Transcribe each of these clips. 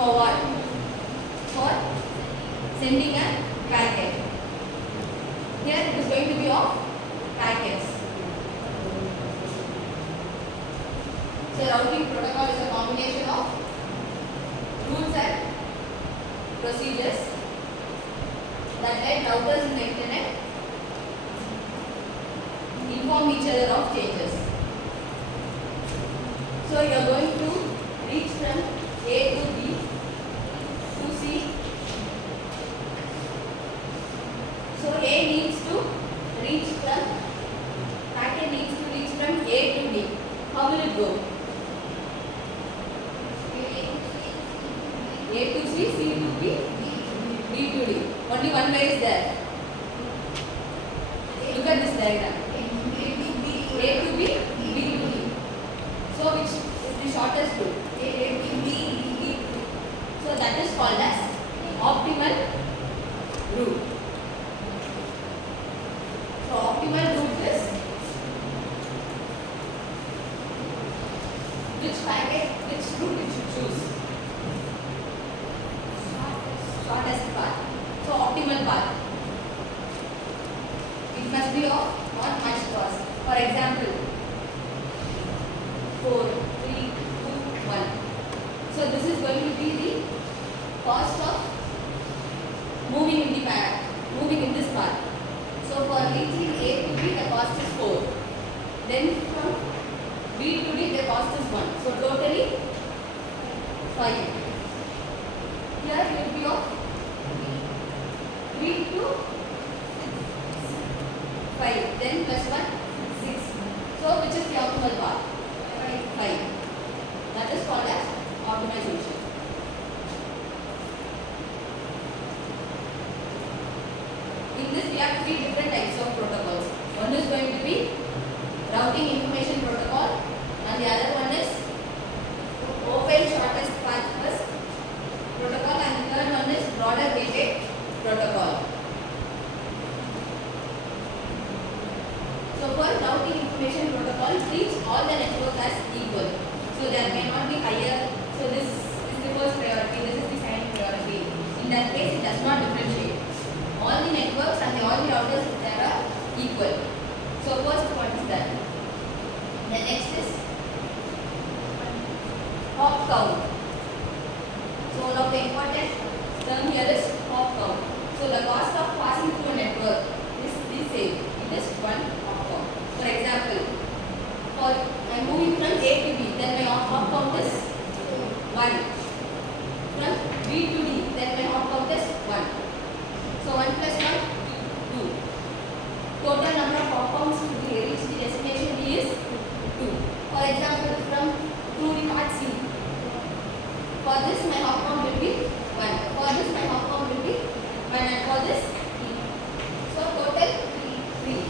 For what? For sending a packet. Here it is going to be of packets. So routing protocol is a combination of rules and procedures that let routers in the internet inform each other of changes. So you are going to reach from A to B to C. So A needs to reach from, packet needs to reach from A to D. How will it go? A to C, C to B, B to D. Only one way is there. Look at this diagram. A to B, B to D. So which is the shortest route? A to B, B to D. So that is called as optimal route. So optimal route is which packet, which route you should choose. Shortest path. So optimal path. It must be of not much cost. For example, 4, 3, 2, 1. So this is going to be the cost of moving in the path, moving in this path. So for reaching A to B, the cost is 4. Then from B to D, the cost is 1. So totally 5. Here it will be of 3 to 5. Then plus 1, 6. So which is the optimal path? 5. That is called as optimization. In this we have 3 different types of protocols. One is going to be routing information protocol and the other one is open shortest path first protocol and the third one is broader gateway protocol. So for routing information protocol, treats all the network as equal. So there may not be higher. So this is the first priority, this is the second priority. In that case, it does not differentiate. All the networks and all the routers there are equal. So first point is that. The next is hop count. So one of the important term here is hop count. So the cost of passing through a network is the same. It is 1 hop count. For example, for I am moving from A to B, then my hop count is 1. From B to D, then my hop count is 1. So 1 plus 1, 2. Total number of hop counts to reach the destination D is 2. For example, from 2 to part C. For this my hop count will be 1. For this my hop count will be 1 and for this 3. So total 3.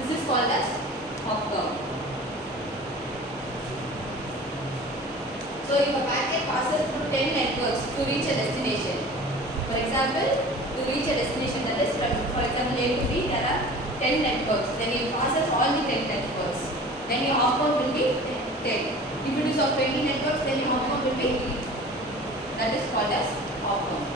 This is called as hop count. So if a packet passes through 10 networks to reach a destination. For example, to reach a destination that is from, for example, A to B, there are 10 networks. Then it passes all the 10 networks. Then your hop count will be 10. If it is of 20 networks, then your hop count will be 8. That is called as hop count.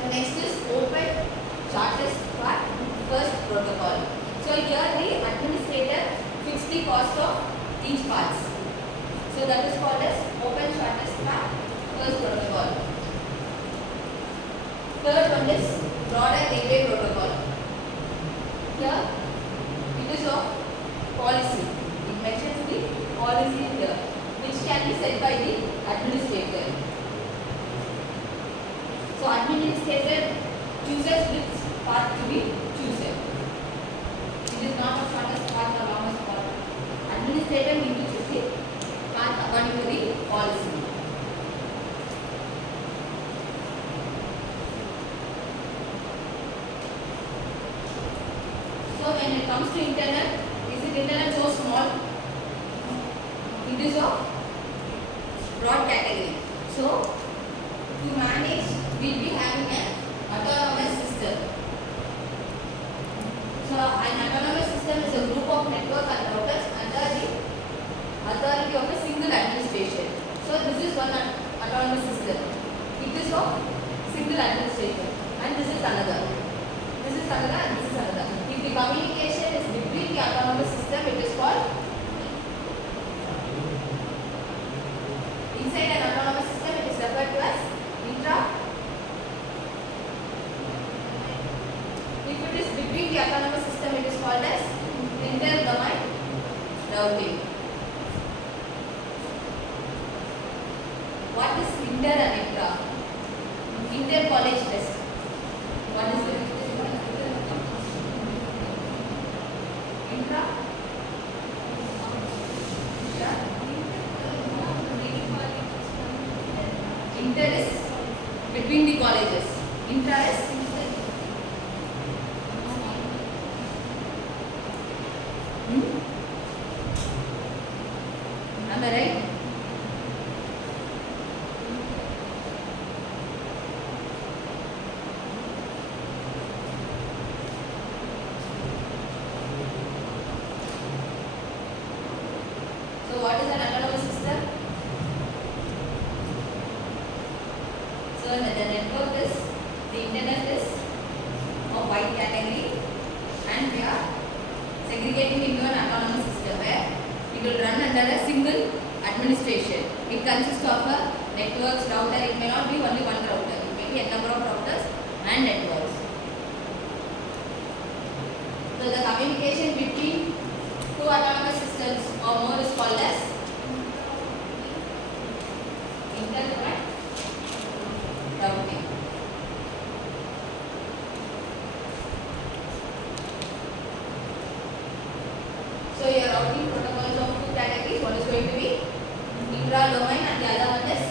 The next is open shortest path first protocol. So here the administrator fixes the cost of each path. So that is called as open shortest path first protocol. Third one is broader gateway protocol. Here it is of policy. It mentions the policy here, which can be set by the administrator. So administrator chooses which path to be chosen. It is not a shortest path or longest path. Administrator needs to choose the path according to the policy. So when it comes to internet, is it internet so small? It is of broad category. So to manage, we will be having an autonomous system. So an autonomous system is a group of network and routers under the authority of a single one autonomous system. It is of single administration, and this is another. This is another, and this is another. If the communication is between the autonomous system, it is called inside an autonomous system. It is referred to as intra. If it is between the autonomous system, it is called as inter-domain routing. What is inter and intra? Inter-college test. What is it? Intra? Inter is between the colleges. Intra is am I right? So what is an autonomous system? So the network is, the internet is of wide category, and we are segregating into an autonomous system where it will run under a single administration. It consists of a networks router. It may not be only one router. It may be a number of routers and networks. So the communication between two autonomous systems or more is called as inter-domain routing. So your routing protocols of two categories. One is going to be intra-domain and the other one is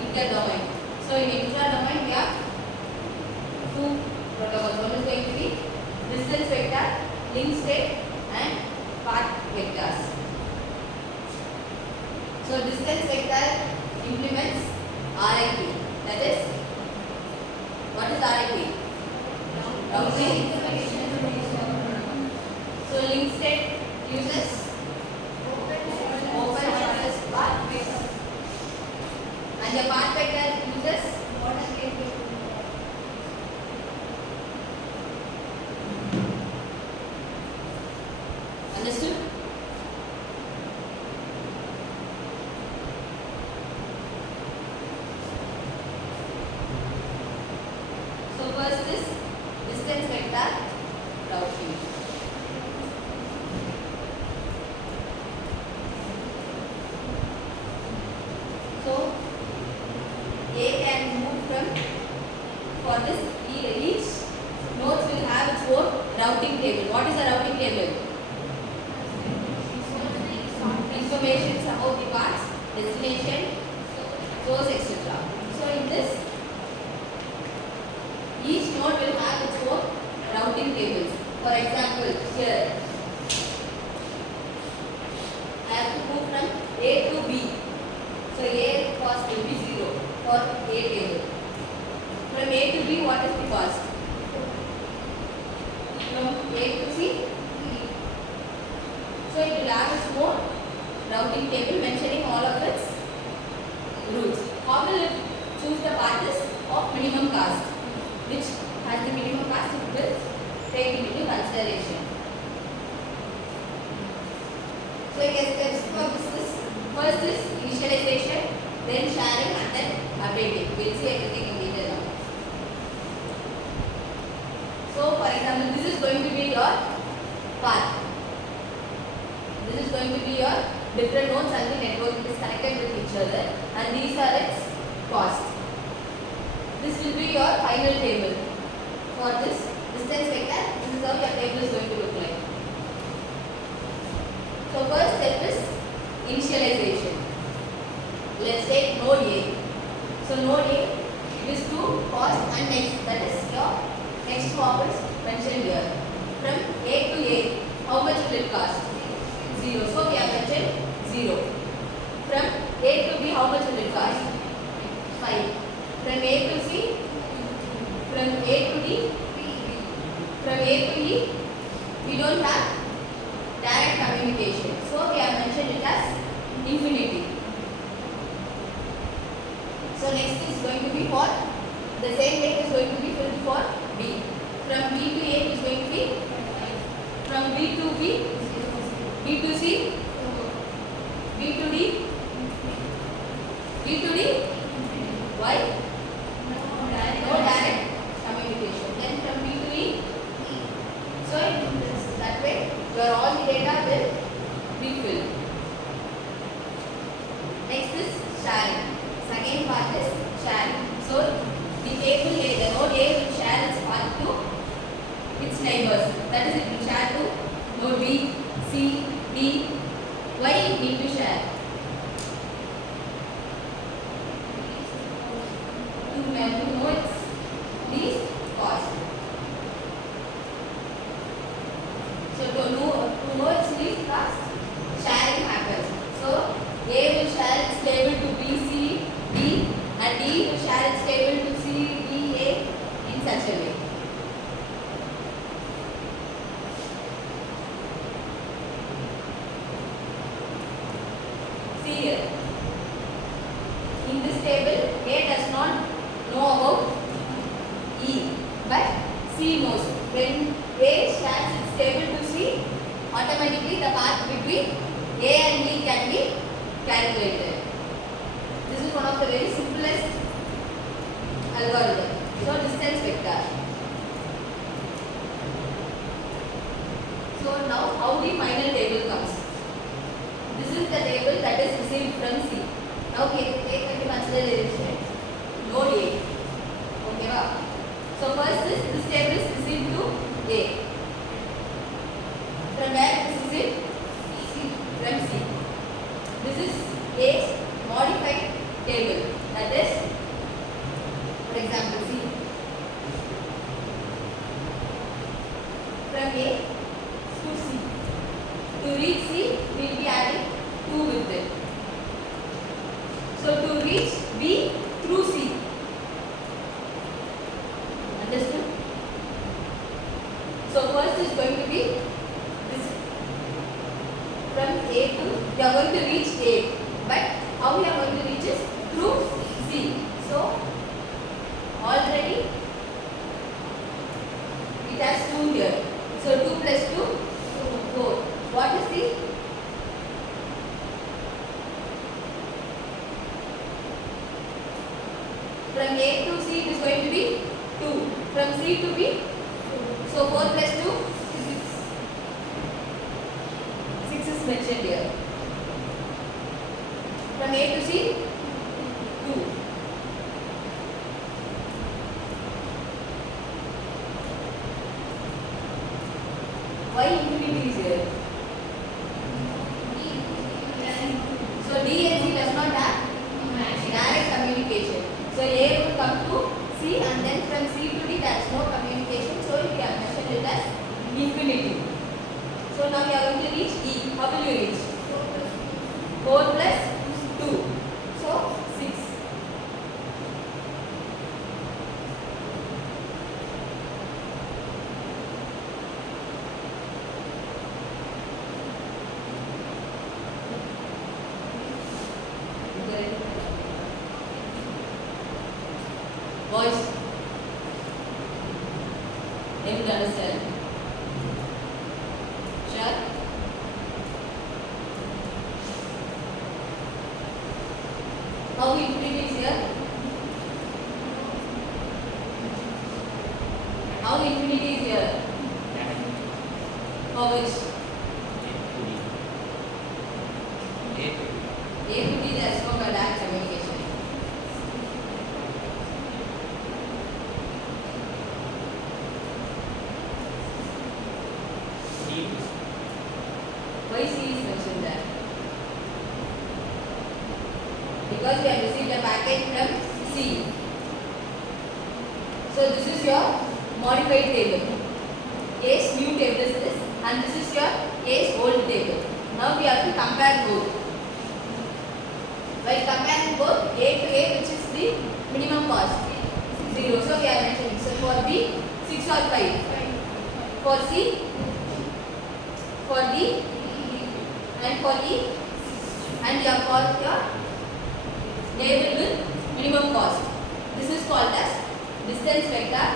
inter-domain. So in intra-domain we have two protocols. One is going to be distance vector, link state and path vectors. So distance vector implements RIP. That is, what is RIP? Routing. So link state uses open shortest path, and the path vector uses understood? So first is distance vector routing. So A can move from, for this each nodes will have its own routing table. What is a routing table? Information about the paths, destination, source, etc. So in this, each node will have its own routing tables. For example, here I have to move from A to B. So A cost will be 0 for A table. From A to B, what is the cost? From A to C, so it will have its own routing table mentioning all of its routes. How will it choose the paths of minimum cost? Which has the minimum cost, it will take into consideration. So yes, steps for this is, first is initialization, then sharing and then updating. We will see everything in detail now. So for example, this is going to be your path. This is going to be your different nodes and the network is connected with each other, and these are its costs. This will be your final table for this distance vector. This is how your table is going to look like. So first step is initialization. Let's take node A. So node A, it is to cost and next, that is your next hop is mentioned here. From A to A, how much will it cost? 0. So we have mentioned 0. From A to B, how much will it cost? 5. From A to C, from A to D, from A to E, we don't have direct communication. So we have mentioned it as infinity. for the same way it is going to be filled for B. From B to A it is going to be from B to B, B to C, B to D, B to D. Why? No direct communication. Then from B to E. So that way your all the data will be filled. Next is sharing. Second part is sharing. So the table A, the node A will share its path to its neighbors. That is, it will share to node B, C, D. Why it need to share? To know its least cost. So to know its least cost, sharing happens. So A will share its table to B, C, D, and D will share its table to C, D, A in such a way. See here. In this table, A does not know about E, but C knows. When A shares its table to C, automatically the path between A and D can be calculated. This is one of the very simplest algorithm. So distance vector. So now how the final table comes. This is the table that is received from C. Now we take into consideration node A. Okay, wow. So first is this table is received to A. From where it is received? From C. This is A's modified table. That is, for example, C. From A to C. To reach C, we will be adding 2 with it. So to reach B through C. Understood? So first is going to be this. From A to, we are going to reach A. But how we are going to reach is through C. So already it has 2 here. So 2 plus 2, 4. What is the from A to C it is going to be 2. From C to B, so 4 plus 2 is 6. 6 is mentioned here. From A to C, 2. Why infinity is here? So D and C does not have direct communication. So A will come to C and then from C to D there is no communication. So we have mentioned it as infinity. So now we are going to reach E. How will you reach? 4 plus 2. So 6. Boys, able to understand? Sure? How infinity is here? How infinity is here? For which? A to D, there is no direct communication. Why C is mentioned there? Because we have received a packet from C. So this is your modified table. A's new table is this, and this is your A's old table. Now we have to compare both. While comparing both A to A, which is the minimum cost, 0. So we are mentioning. So for B, 6 or 5. For C, for D, and for E, and you have got your table with minimum cost. This is called as distance vector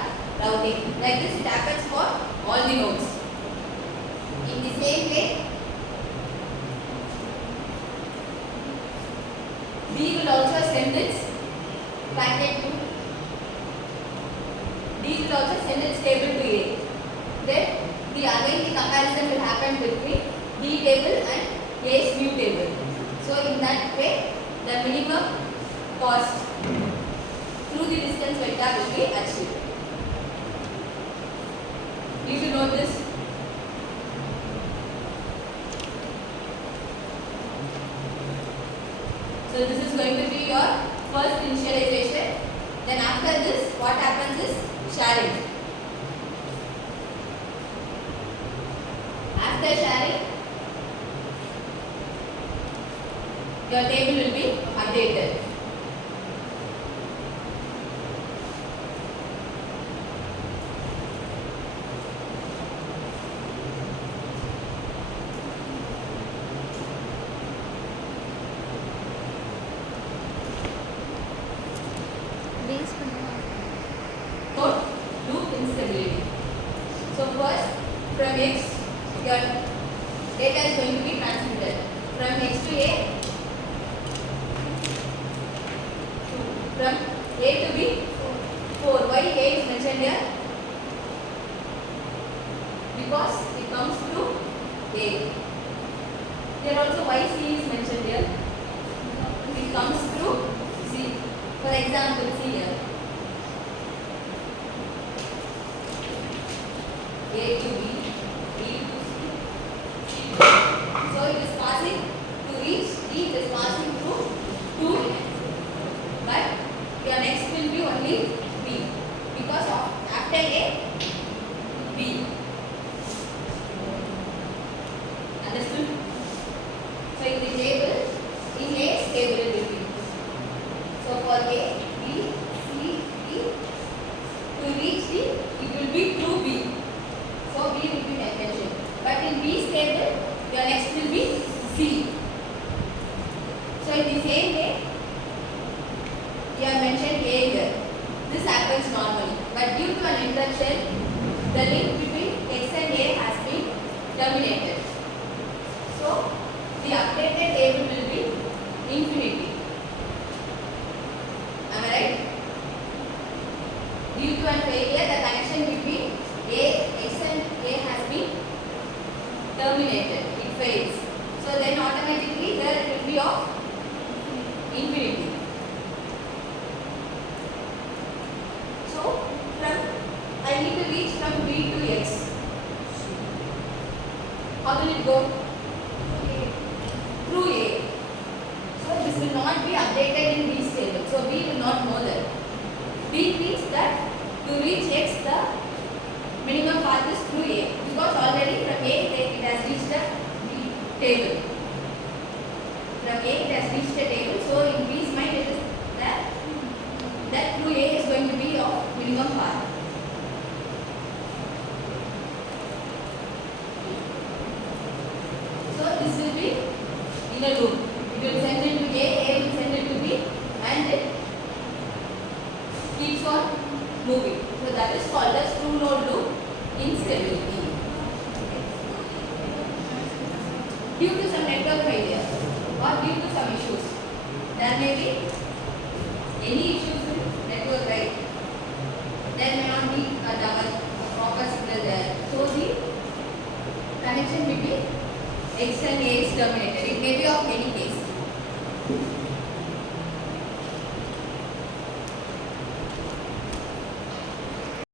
routing. Like this it happens for all the nodes. In the same way, B will also send its packet to D will also send its table to A. Then again the comparison will happen between D table and A's new table. So in that way, the minimum cost through the distance vector will be achieved. You should note this. So this is going to be your first initialization. Then after this, what happens is sharing. After sharing, your table will be updated. Note loop instability. So first, from X, your data is going to be transmitted from X to A, from A to B, 4. Why A is mentioned here? Because it comes through A. Here also why C is mentioned here? It comes through C. For example, see here. A to B, B to C, C to D. So it is passing to reach D, it is passing through 2, but your next will be only B because of after A, B. Understood? So in the table, in A's table it will be. So for A, B, C, D, to reach D, it will be through B. So B will be mentioned. But in B's table, your next will be C. So in the same way, you have mentioned A here. This happens normally. But due to an interruption, the link between X and A has been terminated. So the updated table will be infinity. Am I right? Due to an failure, the connection between X and A has been terminated. It fails. So then automatically there it will be of infinity. So from I need to reach from B to X. How will it go? Through A. So this will not be updated in B's table. So B will not know that. B means that to reach X the minimum path is through A because already from A it has reached the table. From A it has reached the table. So in B's mind it is that through A is going to be of minimum path. So this will be in a loop. It will send it to A will send it to B, and it keeps on moving. So that is called as true node loop instability. Due to some network failure or due to some issues, there may be any issues in network, right? There may not be a proper signal there. So the connection between X and A is terminated. It may be of any case.